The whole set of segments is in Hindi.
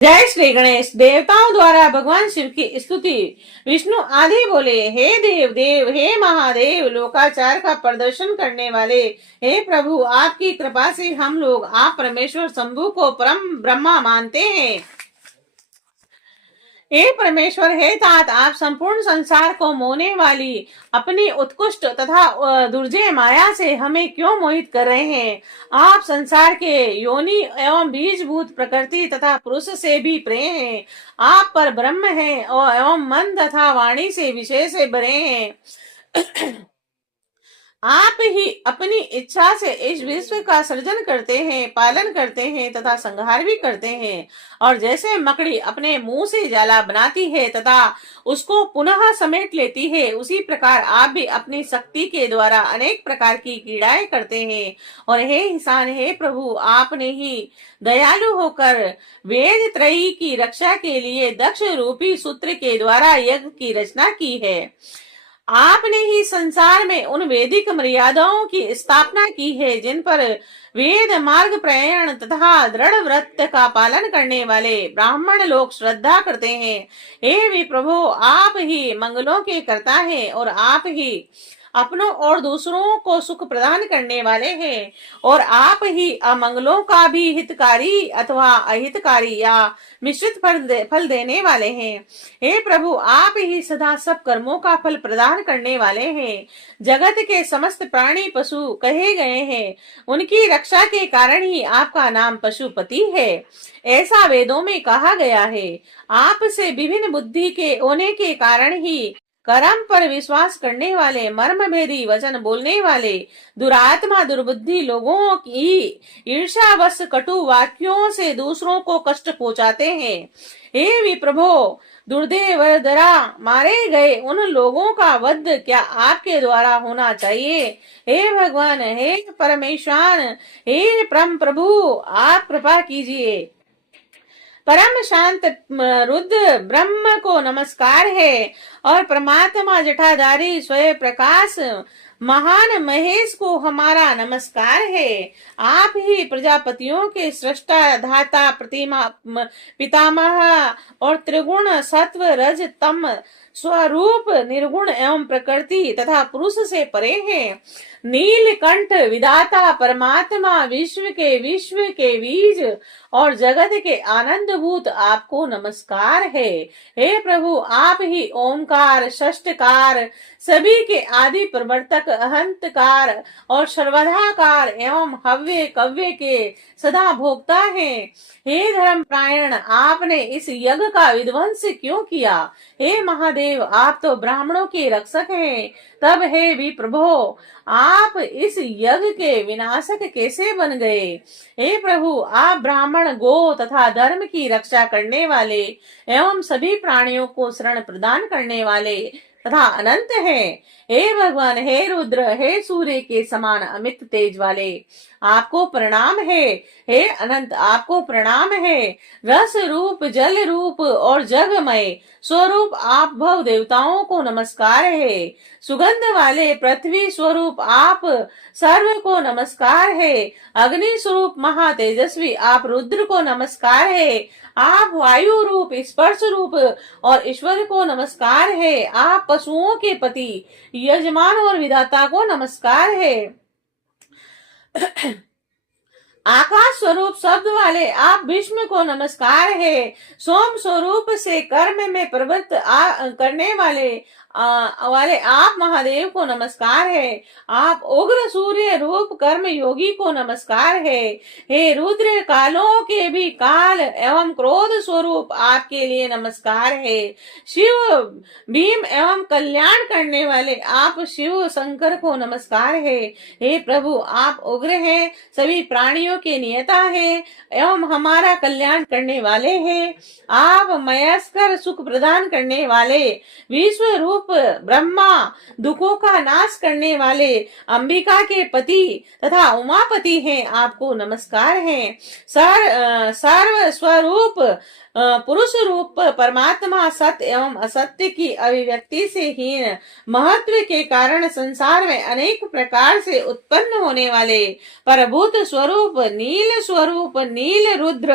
जय श्री गणेश। देवताओं द्वारा भगवान शिव की स्तुति। विष्णु आदि बोले, हे देव देव, हे महादेव, लोकाचार का प्रदर्शन करने वाले, हे प्रभु, आपकी कृपा से हम लोग आप परमेश्वर शंभु को परम ब्रह्मा मानते हैं। हे परमेश्वर, हे तात, आप संपूर्ण संसार को मोहने वाली अपनी उत्कृष्ट तथा दुर्जय माया से हमें क्यों मोहित कर रहे हैं। आप संसार के योनि एवं बीजभूत प्रकृति तथा पुरुष से भी प्रिय हैं। आप पर ब्रह्म हैं और एवं मन तथा वाणी से विषय से भरे हैं। आप ही अपनी इच्छा से इस विश्व का सृजन करते हैं, पालन करते हैं तथा संहार भी करते हैं। और जैसे मकड़ी अपने मुंह से जाला बनाती है तथा उसको पुनः समेट लेती है, उसी प्रकार आप भी अपनी शक्ति के द्वारा अनेक प्रकार की क्रीड़ाएं करते हैं। और हे ईशान, हे प्रभु, आपने ही दयालु होकर वेद त्रयी की रक्षा के लिए दक्ष रूपी सूत्र के द्वारा यज्ञ की रचना की है। आपने ही संसार में उन वैदिक मर्यादाओं की स्थापना की है जिन पर वेद मार्ग प्रयाण तथा दृढ़ व्रत का पालन करने वाले ब्राह्मण लोग श्रद्धा करते हैं। हे विप्रभो, आप ही मंगलों के कर्ता हैं और आप ही अपनों और दूसरों को सुख प्रदान करने वाले हैं। और आप ही अमंगलों का भी हितकारी अथवा अहितकारी या मिश्रित फल देने वाले हैं। हे प्रभु, आप ही सदा सब कर्मों का फल प्रदान करने वाले हैं। जगत के समस्त प्राणी पशु कहे गए हैं, उनकी रक्षा के कारण ही आपका नाम पशुपति है, ऐसा वेदों में कहा गया है। आपसे विभिन्न बुद्धि के होने के कारण ही कर्म पर विश्वास करने वाले, मर्म भेदी वचन बोलने वाले दुरात्मा दुर्बुद्धि लोगों की ईर्ष्यावश कटु वाक्यों से दूसरों को कष्ट पहुंचाते हैं। हे विप्रभो, दुर्देवदरा मारे गए उन लोगों का वध क्या आपके द्वारा होना चाहिए। हे भगवान, हे परमेश्वर, हे परम प्रभु, आप कृपा कीजिए। परम शांत रुद्र ब्रह्म को नमस्कार है और परमात्मा जटाधारी स्वयं प्रकाश महान महेश को हमारा नमस्कार है। आप ही प्रजापतियों के सृष्टा, धाता, प्रतिमा, पितामह और त्रिगुण सत्व रज तम स्वरूप निर्गुण एवं प्रकृति तथा पुरुष से परे हैं। नीलकंठ विधाता परमात्मा, विश्व के बीज और जगत के आनंद भूत आपको नमस्कार है। हे प्रभु, आप ही ओमकार, षष्ठकार, सभी के आदि प्रवर्तक, अहंतकार और सर्वधाकार एवं हव्य कव्य के सदा भोक्ता हैं। हे धर्म प्रायण, आपने इस यज्ञ का विध्वंस क्यों किया। हे महादेव, आप तो ब्राह्मणों के रक्षक हैं। तब हे विप्रभो, आप इस यज्ञ के विनाशक कैसे बन गए। हे प्रभु, आप ब्राह्मण, गो तथा धर्म की रक्षा करने वाले एवं सभी प्राणियों को शरण प्रदान करने वाले तथा अनंत है। हे भगवान, हे रुद्र, हे सूर्य के समान अमित तेज वाले, आपको प्रणाम है। हे अनंत, आपको प्रणाम है। रस रूप, जल रूप और जगमय स्वरूप आप भव देवताओं को नमस्कार है। सुगंध वाले पृथ्वी स्वरूप आप सर्व को नमस्कार है। अग्नि स्वरूप महातेजस्वी आप रुद्र को नमस्कार है। आप वायु रूप, स्पर्श रूप और ईश्वर को नमस्कार है। आप पशुओं के पति, यजमान और विधाता को नमस्कार है। आकाश स्वरूप शब्द वाले आप भीष्म को नमस्कार है। सोम स्वरूप से कर्म में प्रवृत्त करने वाले आप महादेव को नमस्कार है। आप उग्र सूर्य रूप कर्म योगी को नमस्कार है। हे रुद्र, कालों के भी काल एवं क्रोध स्वरूप आपके लिए नमस्कार है। शिव भीम एवं कल्याण करने वाले आप शिव शंकर को नमस्कार है। हे प्रभु, आप उग्र हैं, सभी प्राणियों के नियता है एवं हमारा कल्याण करने वाले हैं। आप मयस्कर सुख प्रदान करने वाले विश्व रूप स्वरूप ब्रह्मा, दुखों का नाश करने वाले अंबिका के पति तथा उमापति हैं, आपको नमस्कार है। सर्व स्वरूप पुरुष रूप परमात्मा सत्य एवं असत्य की अभिव्यक्ति से हीन महत्व के कारण संसार में अनेक प्रकार से उत्पन्न होने वाले परभूत स्वरूप नील रुद्र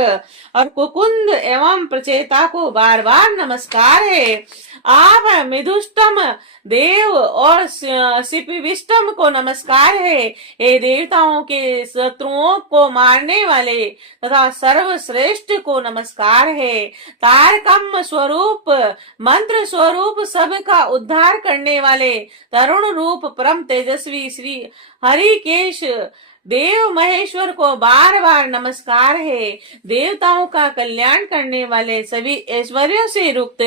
और कुकुंद एवं प्रचेता को बार बार नमस्कार है। आप मिदुष्टम देव और सिपिविष्टम को नमस्कार है। हे देवताओं के शत्रुओं को मारने वाले तथा सर्वश्रेष्ठ को नमस्कार है। तारकम स्वरूप मंत्र स्वरूप सबका उद्धार करने वाले तरुण रूप परम तेजस्वी श्री हरिकेश देव महेश्वर को बार बार नमस्कार है। देवताओं का कल्याण करने वाले सभी ऐश्वर्यों से युक्त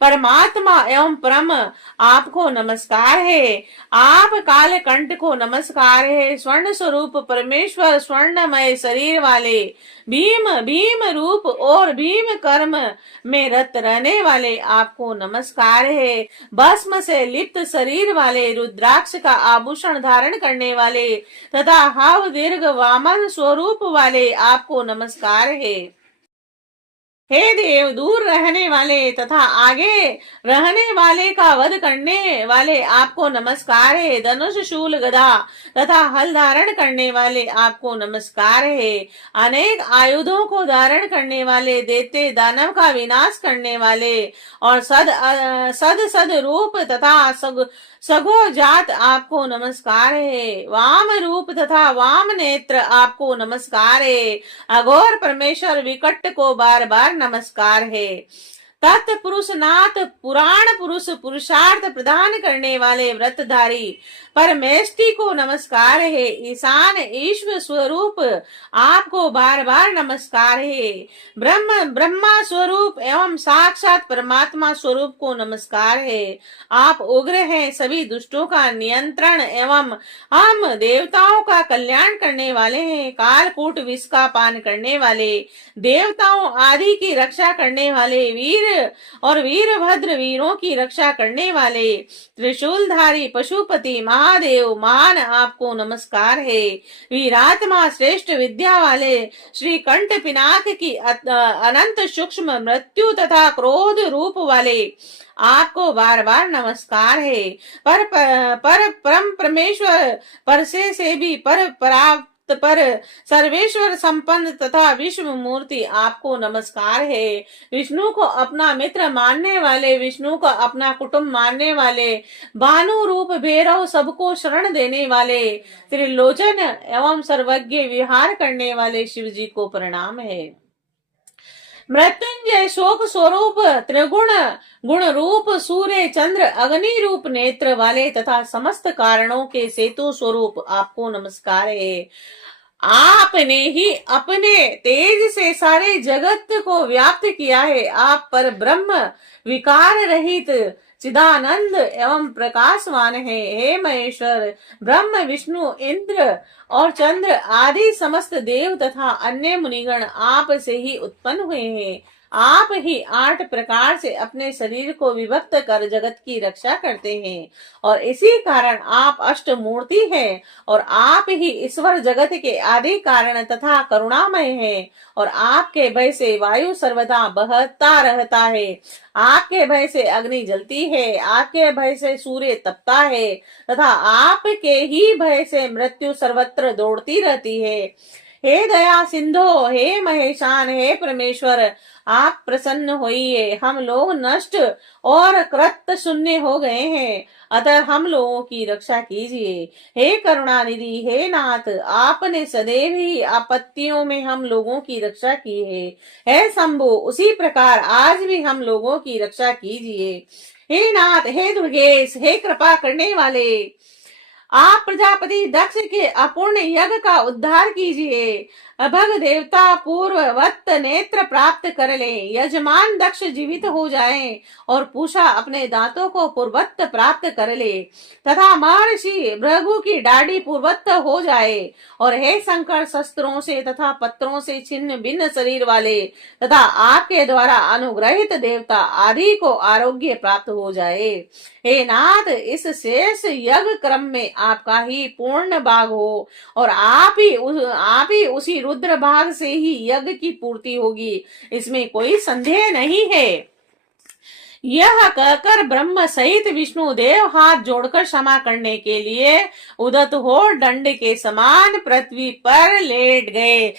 परमात्मा एवं परम आपको नमस्कार है। आप कालकंठ को नमस्कार है। स्वर्ण स्वरूप परमेश्वर स्वर्णमय शरीर वाले भीम रूप और भीम कर्म में रत रहने वाले आपको नमस्कार है। भस्म से लिप्त शरीर वाले रुद्राक्ष का आभूषण धारण करने वाले तथा हाव दीर्घ वामन स्वरूप वाले आपको नमस्कार है। हे देव, दूर रहने वाले तथा आगे रहने वाले का वध करने वाले आपको नमस्कार है। धनुष शूल गदा तथा हल धारण करने वाले आपको नमस्कार है। अनेक आयुधों को धारण करने वाले, दैत्य दानव का विनाश करने वाले और सद रूप तथा सगो जात आपको नमस्कार है। वाम रूप तथा वाम नेत्र आपको नमस्कार है। अघोर परमेश्वर विकट को बार बार नमस्कार है। तत्पुरुष नाथ पुराण पुरुष पुरुषार्थ प्रदान करने वाले व्रतधारी परमेष्टि को नमस्कार है। ईशान ईश्वर स्वरूप आपको बार बार नमस्कार है। ब्रह्मा स्वरूप एवं साक्षात परमात्मा स्वरूप को नमस्कार है। आप उग्र हैं, सभी दुष्टों का नियंत्रण एवं हम देवताओं का कल्याण करने वाले हैं। कालकूट विष का पान करने वाले, देवताओं आदि की रक्षा करने वाले वीर और वीरभद्र वीरों की रक्षा करने वाले त्रिशूलधारी पशुपति महादेव महान आपको नमस्कार है। वीरात्मा श्रेष्ठ विद्या वाले श्री कंठ पिनाक की अनंत सूक्ष्म मृत्यु तथा क्रोध रूप वाले आपको बार बार नमस्कार है। परम परमेश्वर पर से भी पर सर्वेश्वर संपन्न तथा विश्व मूर्ति आपको नमस्कार है। विष्णु को अपना मित्र मानने वाले, विष्णु को अपना कुटुंब मानने वाले, भानु रूप भैरव सबको शरण देने वाले, त्रिलोचन एवं सर्वज्ञ विहार करने वाले शिव जी को प्रणाम है। मृत्युंजय शोक स्वरूप त्रिगुण गुण रूप सूर्य चंद्र अग्नि रूप नेत्र वाले तथा समस्त कारणों के सेतु स्वरूप आपको नमस्कार है। आपने ही अपने तेज से सारे जगत को व्याप्त किया है। आप पर ब्रह्म विकार रहित चिदानंद एवं प्रकाशवान है। हे महेश्वर, ब्रह्म विष्णु इंद्र और चंद्र आदि समस्त देव तथा अन्य मुनिगण आप से ही उत्पन्न हुए हैं। आप ही 8 प्रकार से अपने शरीर को विभक्त कर जगत की रक्षा करते हैं और इसी कारण आप अष्टमूर्ति हैं और आप ही ईश्वर जगत के आदि कारण तथा करुणामय हैं और आपके भय से वायु सर्वदा बहता रहता है। आपके भय से अग्नि जलती है, आपके भय से सूर्य तपता है तथा आपके ही भय से मृत्यु सर्वत्र दौड़ती रहती है। हे दया सिंधो, हे महेशान, हे परमेश्वर, आप प्रसन्न होइए। हम लोग नष्ट और कृत शून्य हो गए हैं, अतः हम लोगों की रक्षा कीजिए। हे करुणानिधि, हे नाथ, आपने सदैव ही आपत्तियों में हम लोगों की रक्षा की है। हे शंभु, उसी प्रकार आज भी हम लोगों की रक्षा कीजिए। हे नाथ, हे दुर्गेश, हे कृपा करने वाले, आप प्रजापति दक्ष के अपूर्ण यज्ञ का उद्धार कीजिए। अभग देवता पूर्ववत नेत्र प्राप्त कर ले। यजमान दक्ष जीवित हो जाए और पूषा अपने दांतों को पूर्वत प्राप्त कर ले तथा महर्षि भृगु की दाढ़ी पूर्वत हो जाए। और हे शंकर, शस्त्रों से तथा पत्रों से छिन्न भिन्न शरीर वाले तथा आपके द्वारा अनुग्रहित देवता आदि को आरोग्य प्राप्त हो जाए। हे नाथ, इस शेष यज्ञ क्रम में आपका ही पूर्ण भाग हो और आप ही उसी रुद्र भाग से ही यज्ञ की पूर्ति होगी, इसमें कोई संदेह नहीं है। यह कहकर ब्रह्म सहित विष्णु देव हाथ जोड़कर क्षमा करने के लिए उदत हो दंड के समान पृथ्वी पर लेट गए।